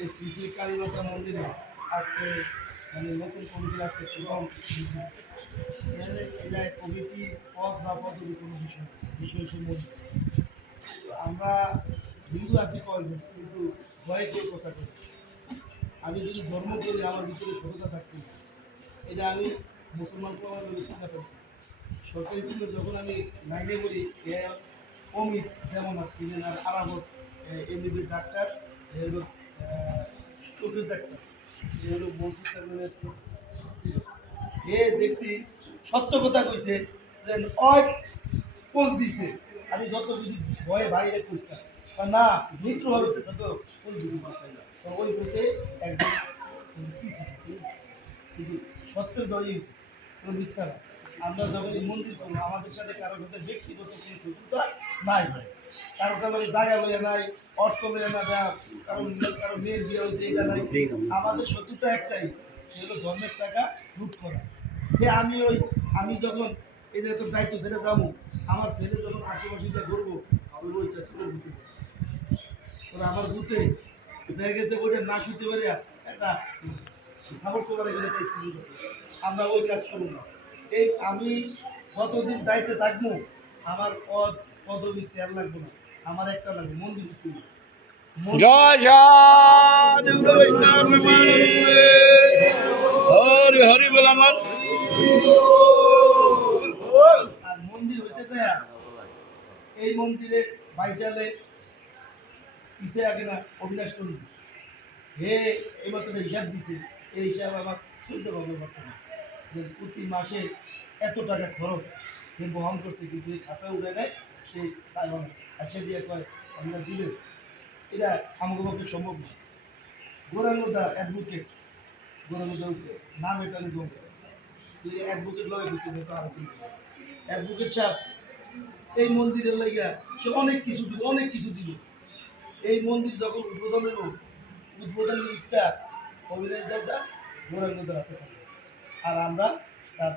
এই শ্রী শ্রী কালীমাতা মন্দিরে আজকে মানে নতুন কমিটি প্রথম এখানে এটা কমিটি পদ বা পদবি কোনো বিষয়। বিষয় সমূহ আমরা হিন্দু আছি কয়জন কিন্তু ভয়ে কেউ কথা করি আমি যদি ধর্ম করি, আমার ভিতরে সততা থাকতে এটা আমি মুসলমানকে আমার মনে চিন্তা করছি। সরকারি ছিল যখন আমি নাইনে বলি অমিত যেমন আছে আর আরামত এমবিবি ডাক্তার এ দেখছি, সত্য কথা কইছে যে অয় দিছে। আমি যত বুঝি ভয়ে বাইরে খুঁজতাম। না, মিত্র হবে যত বুঝি ওই বসে শিখেছি? কিন্তু সত্যের জয় হয়েছে। কোনো মিথ্যা আমরা যখন এই মন্দির করব আমাদের সাথে কারোর সাথে ব্যক্তিগত কোনো শত্রুতা নাই কারও কারও জায়গা লইয়া নাই অর্থ লইয়া না দেয়া কারণ কারও মেয়ের বিয়ে হয়েছে এটা নাই। আমাদের শত্রুতা একটাই সে হলো ধর্মের টাকা লুট করা। সে আমি ওই আমি যখন এই যে তোর দায়িত্ব ছেড়ে যাব আমার ছেলে যখন আশেপাশে যা করব আমি ওই চাষিগুলো বুঝতে ওরা আমার বুথে দেখা গেছে ওইটা না শুনতে পারে একটা খাবার চোবার এখানে আমরা ওই কাজ করব না। এই আমি যতদিন দায়িত্বে থাকব আমার পদ পদবি লাগবে না। আমার একটা লাগবে মন্দির জয় হরি হরি বল আমার। আর মন্দির হইতে এই মন্দিরে বাইটালে কিসে আগে না অবিনাশ টন্ডি হে এইমাত্র হিসাব দিছে। এই হিসাব আমার শুনতে পাবো বর্তমানে যে প্রতি মাসে এত টাকা খরচ। সে বহন করছে কিন্তু এই খাতায় উঠে নেয়। সে চাইব না আর সে দিয়ে কয় আমরা দিবে এটা আমাকে পক্ষে সম্ভব না। গোরাঙ্গদা অ্যাডভোকেট গোরাঙ্গদা নাম এটা জমে তুই অ্যাডভোকেট লয় দিতে হতো আর অ্যাডভোকেট সাহেব, এই মন্দিরের লাইগা সে অনেক কিছু দিল, অনেক কিছু দিল। এই মন্দির যখন উদ্বোধন হলো উদ্বোধনের ইটটা অভিনয় দাদা গোরাঙ্গদের হাতে থাকে আর আমরা তার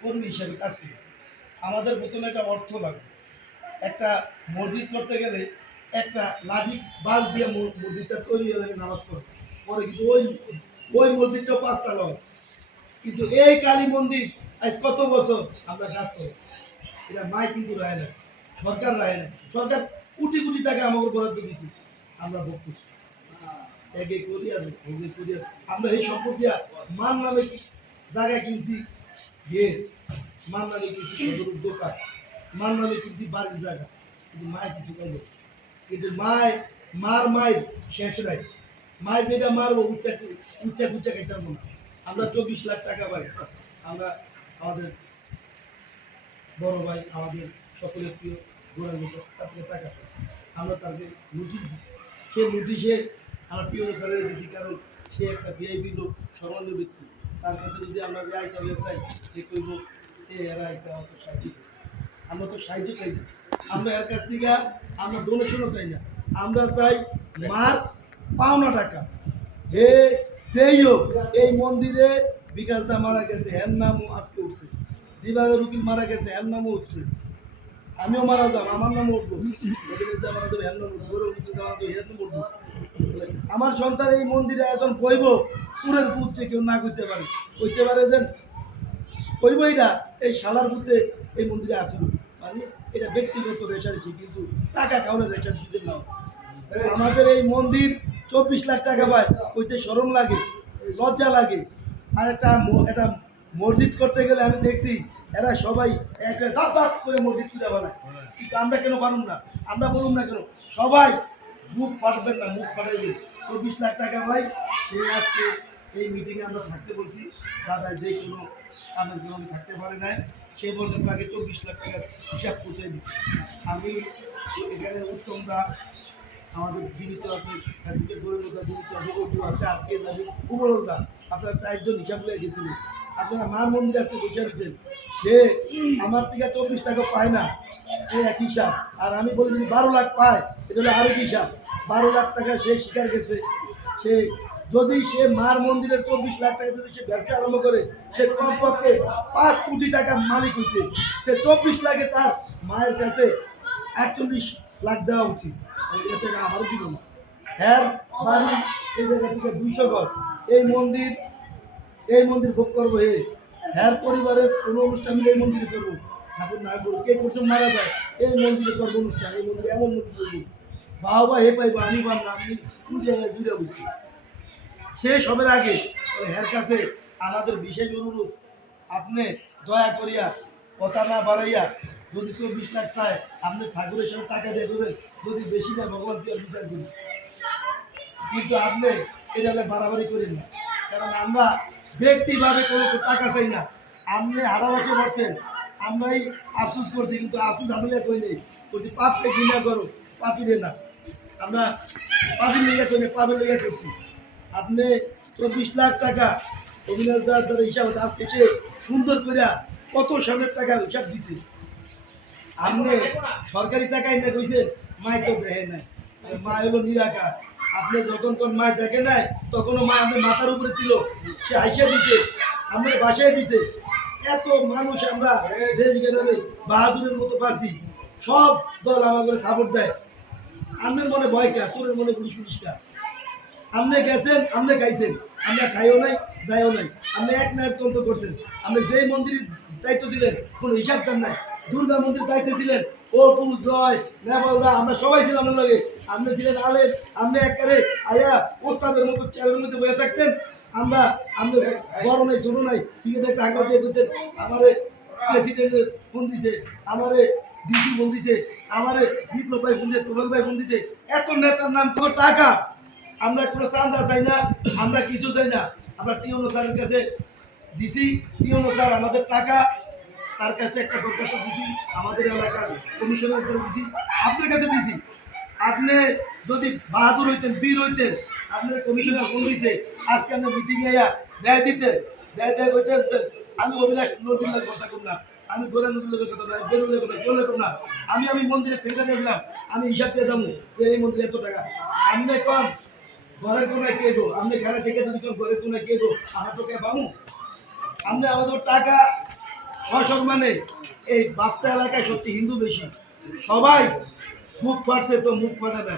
কর্মী হিসাবে কাজ করি। আমাদের প্রথমে একটা অর্থ লাগবে। একটা মসজিদ করতে গেলে একটা লাঠি বাস দিয়ে মসজিদটা তৈরি হয়ে নামাজ পড়ে পরে কিন্তু ওই ওই মসজিদটা পাঁচটা হয় কিন্তু এই কালী মন্দির আজ কত বছর আমরা কাজ করি? এটা মাই কিন্তু রায় না, সরকার রায় না। সরকার কোটি কোটি টাকা আমাকে বরাদ্দ দিয়েছে। আমরা ভোগ করছি। একে করি আর ভোগে করি আর। আমরা এই সম্পদ দিয়া মান নামে জায়গা কিনছি? গিয়ে মান নামে কিনছি, সদর দোকান মান নামে কিনছি বাড়ির জায়গা। কিন্তু মায় কিছু পাইল। কিন্তু মায়, মার মায়ের শেষ রায় মায় যেটা মারবো, উচ্চা উচ্চা কুচ্চা খাইতে পারব না। আমরা চব্বিশ লাখ টাকা পাই আমরা আমাদের বড় ভাই, আমাদের সকলের প্রিয় গোড়াঙ্গিত তার থেকে টাকা পাই। আমরা তাকে নোটিশ দিছি। সে নোটিশে আমার প্রিয় স্যারের দিছি, কারণ সে একটা ভিআইপি লোক, সম্মান্য ব্যক্তি। তার কাছে যদি আমরা যে আইসা চাই যে করব এ, এরা আইসা আমার তো সাহায্য। আমরা তো সাহায্য চাই না। আমরা এর কাছ থেকে আমরা ডোনেশনও চাই না। আমরা চাই মার পাওনা টাকা। হে সেই হোক, এই মন্দিরে বিকাশদা মারা গেছে, এর নামও আজকে উঠছে। দিবাগের উকিল মারা গেছে, এর নামও উঠছে। আমিও মারা যাব, আমার নাম উঠবো। নাম উঠবো। আমার সন্তান এই মন্দিরে এখন কইব সুরের পুত্রে কেউ না করতে পারে। কইতে পারে যে কইব এটা এই শালার পুত্রে এই মন্দিরে আসিল এটা ব্যক্তিগত রেশারেশি, কিন্তু টাকা কাউরে রেশারেশিতে নাও আমাদের এই মন্দির চব্বিশ লাখ টাকা পায়, কইতে সরম লাগে, লজ্জা লাগে। আর একটা একটা মসজিদ করতে গেলে আমি দেখছি, এরা সবাই এক ধাপ ধাপ করে মসজিদ তুলে বানায়। কিন্তু আমরা কেন পারুম না? আমরা বলুন না কেন, সবাই মুখ ফাটবেন না, মুখ ফাটাইবেন চব্বিশ লাখ টাকা ভাই সেই আজকে এই মিটিংয়ে আমরা থাকতে বলছি। দাদা যে কোনো কামের জন্য আমি থাকতে পারি নাই। সেই বছর তাকে চব্বিশ লাখ টাকার হিসাব পৌঁছে দিচ্ছি আমি এখানে উত্তমরা আমাদের জীবিত আছে একদিকে গরিবতা জীবিত আছে অপু আছে, আর কে যাবে উপরোধা আপনারা চারজন হিসাব করে গেছিলেন। আপনারা মা মন্দির আজকে বসে সে আমার থেকে চব্বিশ টাকা পায় না এই এক হিসাব। আর আমি বলি যদি বারো লাখ পায়, এটা হলো আরেক হিসাব। বারো লাখ টাকা সে শিকার গেছে সে যদি সে মার মন্দিরের চব্বিশ লাখ টাকা যদি সে ব্যবসা আরম্ভ করে, সে কমপক্ষে পাঁচ কোটি টাকা মালিক হয়েছে সে চব্বিশ লাখে তার মায়ের কাছে একচল্লিশ লাখ দেওয়া উচিত। এতে আমারও দিব না। হ্যাঁ বাড়ি, এই জায়গা থেকে দুইশো ঘর। এই মন্দির এই মন্দির ভোগ করব হে। হ্যার পরিবারের কোনো অনুষ্ঠান এই মন্দিরে করব। ঠাকুর না করব কে কুসুম মারা যায়, এই মন্দিরে করব অনুষ্ঠান, এই মন্দিরে এমন মন্দির করব। বাবা হে পাইবো, আমি না আমি পুজো জুড়ে বসছি শেষ হবার আগে হ্যার কাছে আমাদের বিশেষ অনুরোধ, আপনি দয়া করিয়া কথা না বাড়াইয়া যদি চব্বিশ লাখ চায়, আপনি ঠাকুরের সঙ্গে টাকা দিয়ে দেবেন, যদি বেশি না ভগবান আর বিচার করি কিন্তু আপনি এটা বাড়াবাড়ি করেন না। কারণ আমরা ব্যক্তিভাবে কোনো টাকা চাই না। আপনি বছর করছেন আমরাই আফসোস করছি, কিন্তু আফসোস আমি করি নেই। বলছি, পাপকে ঘৃণা করো, পাপিরে না। আমরা পাপির লেগে করি, পাপের লেগে করছি। আপনি চব্বিশ লাখ টাকা অভিনয় দার দ্বারা হিসাব আজকে সে সুন্দর করে কত সামনের টাকা হিসাব দিচ্ছে আপনি সরকারি টাকা এনে কইছেন মায় তো দেখে নাই। মা হলো নিরাকার। আপনি যখন কোন মা দেখে নাই, তখনও মা আপনি মাথার উপরে ছিল। সে আইসা দিছে আমরা বাসায় দিছে। এত মানুষ আমরা দেশ গেলে বাহাদুরের মতো পাচ্ছি সব দল আমাকে সাপোর্ট দেয়। আপনার মনে ভয় কা? সুরের মনে পুলিশ পুলিশটা আপনি গেছেন, আপনি খাইছেন আমরা খাইও নাই, যাইও নাই। আপনি এক নায়ক তন্ত্র করছেন। আপনি যেই মন্দিরের দায়িত্ব ছিলেন, কোনো হিসাব দেন নাই। দুর্গা মন্দির দায়িত্ব ছিলেন। ও পুষ জয় নেপালরা, আমরা সবাই ছিলাম আপনার লগে। আপনি ছিলেন আলেন আপনি একেবারে আয়া ওস্তাদের মতো চেয়ারের মধ্যে বসে থাকতেন। আমরা আমরা বড় নাই, ছোট নাই। সিগারেট টাকা দিয়ে করতেন আমারে প্রেসিডেন্টের ফোন দিছে, আমারে ডিসি ফোন দিছে, আমারে বিপ্লব ভাই ফোন দিছে তোমল ভাই ফোন দিছে। এত নেতার নাম তো টাকা? আমরা কোনো চান্দা চাই না, আমরা কিছু চাই না। আমরা টিউনো স্যারের কাছে দিছি। টিউনো স্যার আমাদের টাকা, তার কাছে একটা দরখাস্ত দিছি, আমাদের এলাকার কমিশনের উপরে দিছি, আপনার কাছে দিছি। আপনি যদি বাহাদুর হইতেন, বীর হইতেন, আপনার কমিশনার ফোন দিছে, আজকে আপনি মিটিং আইয়া দেয় দিতেন, দেয় দেয় কইতেন আমি অভিলাষ নদীর লোক কথা কম না, আমি গোরা নদীর লোকের কথা না বেরুলের কথা কেউ লোক না। আমি আমি মন্দিরে সেন্টার গেছিলাম আমি হিসাব দিয়ে দেবো যে এই মন্দিরে এত টাকা। আপনি কম ঘরের কোনায় কে গো আপনি খেলা থেকে যদি কেউ ঘরের কোনায় কে গো আমার তো কে পাবো? আপনি আমাদের টাকা, অসম্মানে এই বাপ্তা এলাকায় সত্যি হিন্দু বেশি। সবাই মুখ ফাটছে তো মুখ ফাটে না